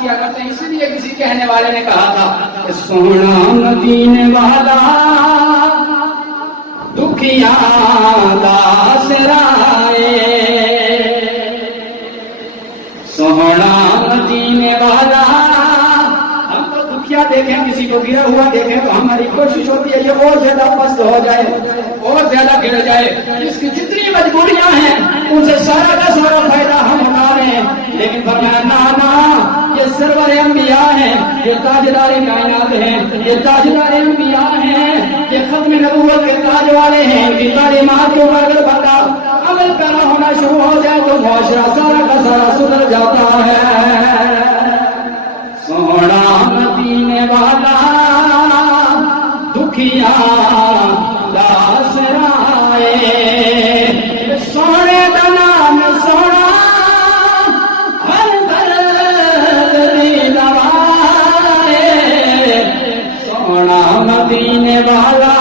کیا کرتے ہیں. اسی لیے کسی کہنے والے نے کہا تھا کہ سونا مدینے والا دکھیا دا سرائے، سونا مدینے والا. ہم تو دکھیا دیکھیں، کسی کو گرا ہوا دیکھیں تو ہماری کوشش ہوتی ہے یہ اور زیادہ پست ہو جائے، اور زیادہ گر جائے. اس کی جتنی مجبوریاں ہیں ان سے سارا کا سارا فائدہ ہم اٹھا رہے ہیں. لیکن فرمایا نا، یہ سرور انبیاء ہیں، یہ تاجدار کائنات ہیں، یہ تاجدار انبیاء ہیں، یہ ختم نبوت کے تاج والے ہیں. ان کی تعلیمات کے اوپر اگر بندہ عمل پیرا ہونا شروع ہو جائے تو معاشرہ سارا کا سارا سدھر جاتا ہے. سونا مدینے والا دکھیا داس رائے، سونے کا نام سونا ہر درد دی دوائے، سونا مدینے والا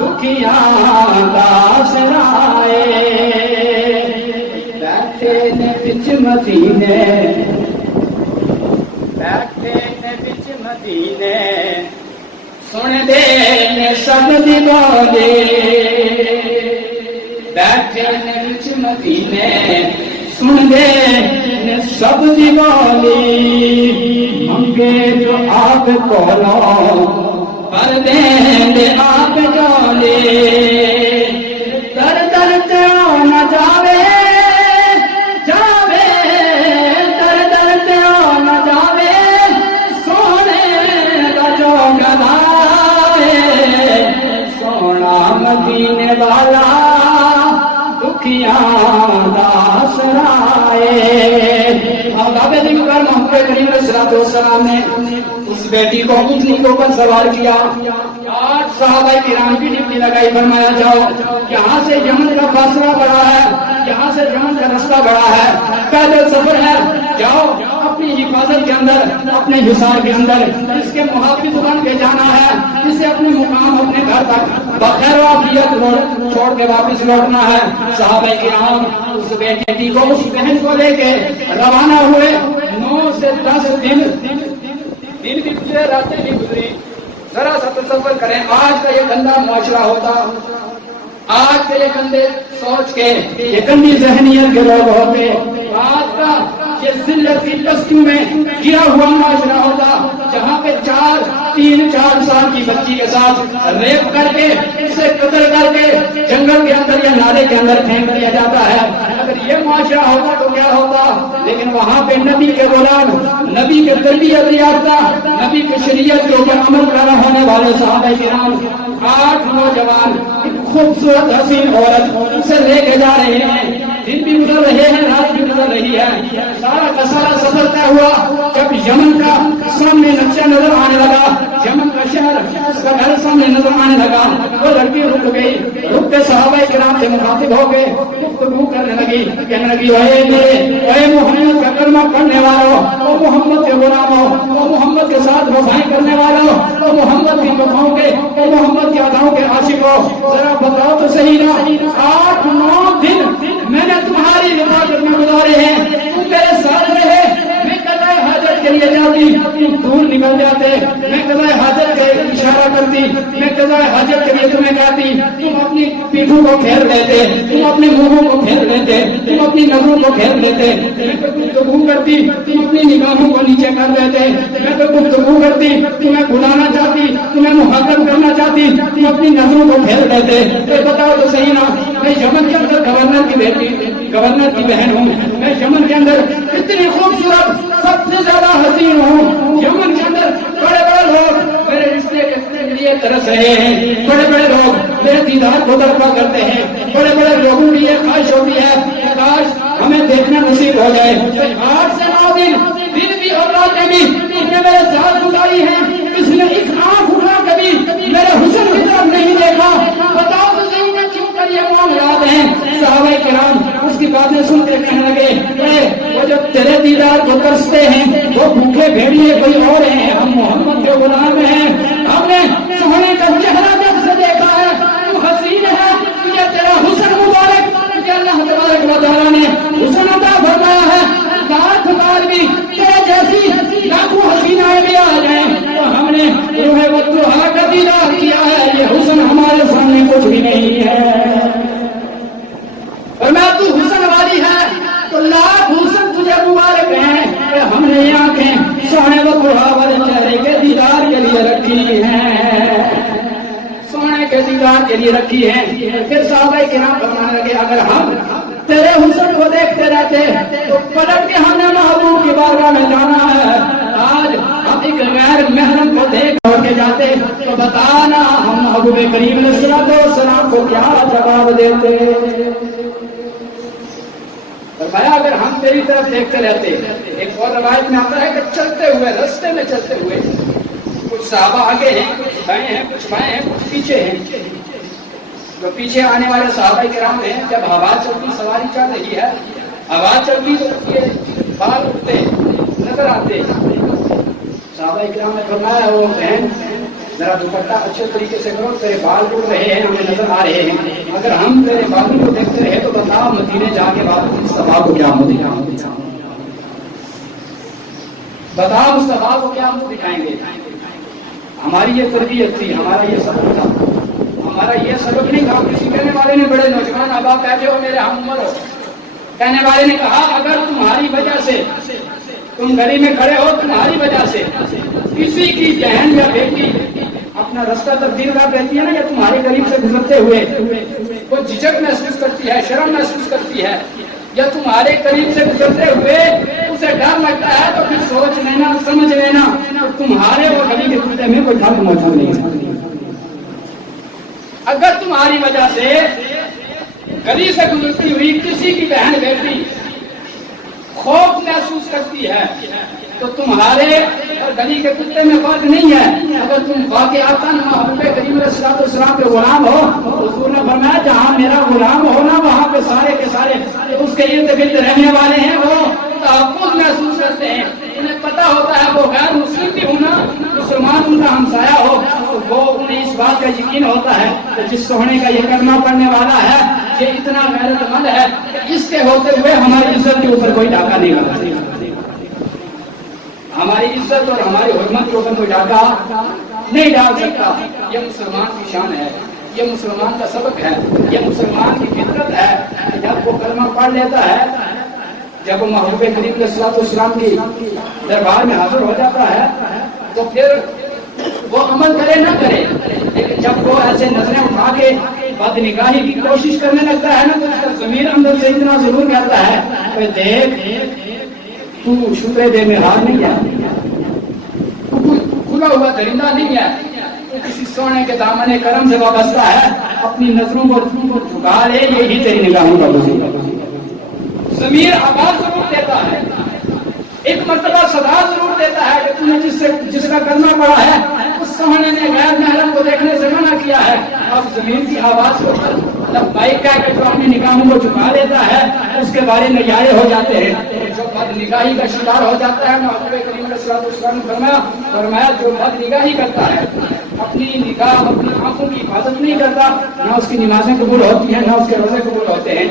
دکھیا داس رائے. بیٹھے نے بچ مدینے، بیٹھے نے بچ مدینے، سن دے نے سب دی بولے. بیٹھے نے بچ مدینے، سن دے نے سب دی بولی. منگے جو آپ کو لو پر دیں دے آپ جولے. در در تیوں نہ جاوے جاوے، در در تیوں نہ جاوے، سونے کا جو گدائے، سونا مدینے والا دکھیا داس رائے. اور دن پر محمد کریم صلی اللہ علیہ وسلم نے اس بیٹی کو اونٹنی کے اوپر سوار کیا. آج صحابہ کرام کی ڈیوٹی لگائی، فرمایا جاؤ یہاں سے یمن کا فاصلہ بڑا ہے، یہاں سے یمن کا رستہ بڑا ہے، پیدل سفر ہے، جاؤ اپنی حفاظت کے اندر، اپنے حصار کے اندر اس کے محافظ بن کے جانا ہے، اسے اپنے مقام اپنے گھر تک بخیر و عافیت چھوڑ کے واپس لوٹنا ہے. صحابہ کرام اس بیٹی کو، اس بہن کو لے کے روانہ ہوئے. 9 سے 10 دن بھی گزرے، راتیں بھی گزری. ذرا سا تصور کریں آج کا یہ گندا معاشرہ ہوتا، آج کے یہ گندے سوچ کے، یہ گندی ذہنیت کے لوگ ہوتے، آج کا یہ ذلت کی پستیوں میں گرا ہوا معاشرہ ہوتا جہاں پہ 3-4 سال کی بچی کے ساتھ ریپ کر کے، اسے قتل کر کے جنگل کے اندر یا نالے کے اندر پھینک دیا جاتا ہے. اگر یہ معاشرہ ہوتا تو کیا ہوتا؟ لیکن وہاں پہ نبی کے غلام، نبی کے تربیت یافتہ، نبی کی شریعت کے اوپر عمل پیرا ہونے والے صحابہ کرام 8 نوجوان خوبصورت حسین عورت سے لے کے جا رہے ہیں. دن بھی گزر رہے ہیں، رات بھی گزر رہی ہے. سارا کا سارا سفر طے ہوا. جب یمن کا سامنے نقشہ نظر آنے لگا، یمن کا شہر، اس کا گھر سامنے نظر آنے لگا، وہ لڑکی رک گئی. رک کے صحابہ کرام سے مخاطب ہو گئے، گفتگو کرنے لگی، کہنے لگی اے محمد کا کلمہ پڑھنے والوں، او محمد کے غلاموں، او محمد کے ساتھ وفائی کرنے والوں، او محمد کی وفاؤں کے، او محمد کی اداؤں کے عاشقوں، ذرا بتاؤ تو صحیح نا، 8-9 دن میں نے تمہاری حفاظت میں گزارے ہیں، تم میرے ساتھ رہے. میں قضائے حاجت کے لیے جاتی، تم دور نکل جاتے. میں قضائے حاجت کے اشارہ کرتی، میں قضائے حاجت کے لیے تمہیں کہتی، تم اپنی پیٹھوں کو پھیر لیتے، تم اپنے منہوں کو پھیر لیتے، تم اپنی نظروں کو پھیر لیتے. میں تو گفتگو کرتی، تم اپنی نگاہوں کو نیچے کر دیتے. میں تو گفتگو کرتی، تمہیں بلانا چاہتی، تمہیں محاکم کرنا چاہتی، تم اپنی نظروں کو پھیر لیتے. بتاؤ تو صحیح نا، میں یمن کے اندر گورنر کی بیٹی، گورنر کی بہن ہوں. میں یمن کے اندر اتنی خوبصورت، سب سے زیادہ حسین ہوں. یمن کے اندر بڑے بڑے لوگ میرے رشتے کے لیے ترس رہے ہیں، بڑے بڑے لوگ میرے دیدار کو طلب کرتے ہیں، بڑے بڑے لوگوں کی یہ خواہش ہوتی ہے کہ کاش ہمیں دیکھنا نصیب ہو جائے. 8 سے 9 دن بھی اور راتیں بھی اس نے میرے ساتھ گزاری ہیں. اس نے ایک آنکھ اٹھا کبھی میرے حسن کی طرف نہیں دیکھا. بتاؤ تو صحیح میں کیوں کر یہ معاملات ہیں. صحابہ کرام اس کی باتیں سنتے کہنے لگے وہ جب تیرے دیدار کو ترستے ہیں وہ بھوکے بھیڑیے کوئی اور ہیں، ہم محمد کے غلام ہیں. ہم نے سونے کا چہرہ جب سے دیکھا ہے، تو حسین ہے، تجھے تیرا حسن مبارک، تجھے اللہ تبارک و تعالیٰ نے حسن عطا فرمایا ہے. 10 بار بھی تیرے کے لیے رکھی ہے. پھر صحابہ کرام فرمانے لگے اگر ہم تیرے حسن کو دیکھتے رہتے تو پلٹ کے ہمیں محبوب کی بارگاہ میں جانا ہے. آج ہم ایک غیر محرم کو دیکھ کے جاتے تو بتانا ہم محبوب کریم علیہ السلام کو کیا جواب دیتے. فرمایا اگر ہم تیری طرف دیکھتے رہتے. ایک اور روایت میں آتا ہے کہ چلتے ہوئے راستے میں چلتے ہوئے کچھ صحابہ آگے ہیں, کچھ بائیں ہیں, کچھ بائیں ہیں, کچھ پیچھے ہیں. جو پیچھے آنے والے صحابہ کرام ہیں جب ہوا چلتی سواری چل رہی ہے, ہوا چلتی تو یہ بال اٹھتے نظر آتے. صحابہ کرام نے فرمایا وہ بہن ذرا دوپٹہ اچھے طریقے سے کرو, تیرے بال اڑ رہے ہیں, ہمیں نظر آ رہے ہیں. اگر ہم تیرے بالوں کو دیکھتے رہے تو بتا مدینے جا کے بعد مصطفیٰ کو کیا منہ دکھائیں گے. بتا مصطفیٰ کو کیا منہ دکھائیں گے. ہماری یہ تربیت تھی, ہمارا یہ سبق تھا. ہمارا یہ سبق نہیں تھا. کسی کہنے والے نے, بڑے نوجوان اب آپ بیٹھے ہو میرے ہم عمر ہو, کہنے والے نے کہا اگر تمہاری وجہ سے تم گلی میں کھڑے ہو, تمہاری وجہ سے کسی کی بہن یا بیٹی اپنا راستہ تبدیل کر دیتی ہے نا, یا تمہارے قریب سے گزرتے ہوئے وہ جھجک محسوس کرتی ہے, شرم محسوس کرتی ہے, یا تمہارے قریب سے گزرتے ہوئے اسے ڈر لگتا ہے, تو پھر سوچ لینا, سمجھ لینا تمہارے اور گلی کے کتے میں کوئی فرق موجود نہیں ہے. اگر تمہاری وجہ سے گلی سے گزرتی ہوئی کسی کی بہن بیٹی خوف محسوس کرتی ہے تو تمہارے اور گلی کے کتے میں فرق نہیں ہے. اگر تم واقعاتاً محبوب کریم علیہ السلام کے غلام ہو, حضور نے فرمایا جہاں میرا غلام ہو نا وہاں پہ سارے کے سارے اس کے ارد گرد رہنے والے ہیں وہ تحفظ محسوس کرتے ہیں. انہیں پتا ہوتا ہے وہ غیر مسلم بھی ہونا, مسلمان ان کا ہمسایہ ہو, تو وہ انہیں اس بات کا یقین ہوتا ہے کہ جس سونے کا یہ کرنا پڑنے والا ہے یہ اتنا غیرت مند ہے کہ اس کے ہوتے ہوئے ہماری عزت کے اوپر کوئی ڈاکہ نہیں لگا سکتا. ہماری عزت اور ہماری حرمت کے اوپر کوئی ڈاکہ نہیں ڈال سکتا. یہ مسلمان کی شان ہے, یہ مسلمان کا سبق ہے, یہ مسلمان کی فطرت ہے. جب وہ کلمہ پڑھ لیتا ہے, جب وہ محبوب کریم علیہ السلام کی دربار میں حاضر ہو جاتا ہے تو پھر وہ عمل کرے نہ کرے, لیکن جب وہ ایسے نظریں اٹھا کے بد نگاہی کی کوشش کرنے لگتا ہے نا تو اس کا ضمیر اندر سے اتنا ضرور کہتا ہے کہ دیکھ تو شکر دے میں ہار نہیں ہے, کھلا ہوا درندہ نہیں ہے, تو کسی سونے کے دامن کرم سے وابستہ ہے. اپنی نظروں کو جھکا لے, یہی تیری نگاہوں کا وسیلہ ہے. ضمیر آواز ضرور دیتا ہے, ایک مرتبہ صدا ضرور دیتا ہے کہ تم نے جس کا کرنا پڑا ہے اس سہنے نے غیر محرم کو دیکھنے سے منع کیا ہے. اب ضمیر کی آواز کو لبیک کہہ کے جو اپنی نگاہوں کو جھکا لیتا ہے اس کے بارے میں یائے ہو جاتے ہیں. جو بد نگاہی کا شکار ہو جاتا ہے, محبوب کریم علیہ السلام نے فرمایا جو بد نگاہی کرتا ہے اپنی نگاہ اپنی آنکھوں کی حفاظت نہیں کرتا, نہ اس کی نمازیں قبول ہوتی ہیں نہ اس کے روزے قبول ہوتے ہیں.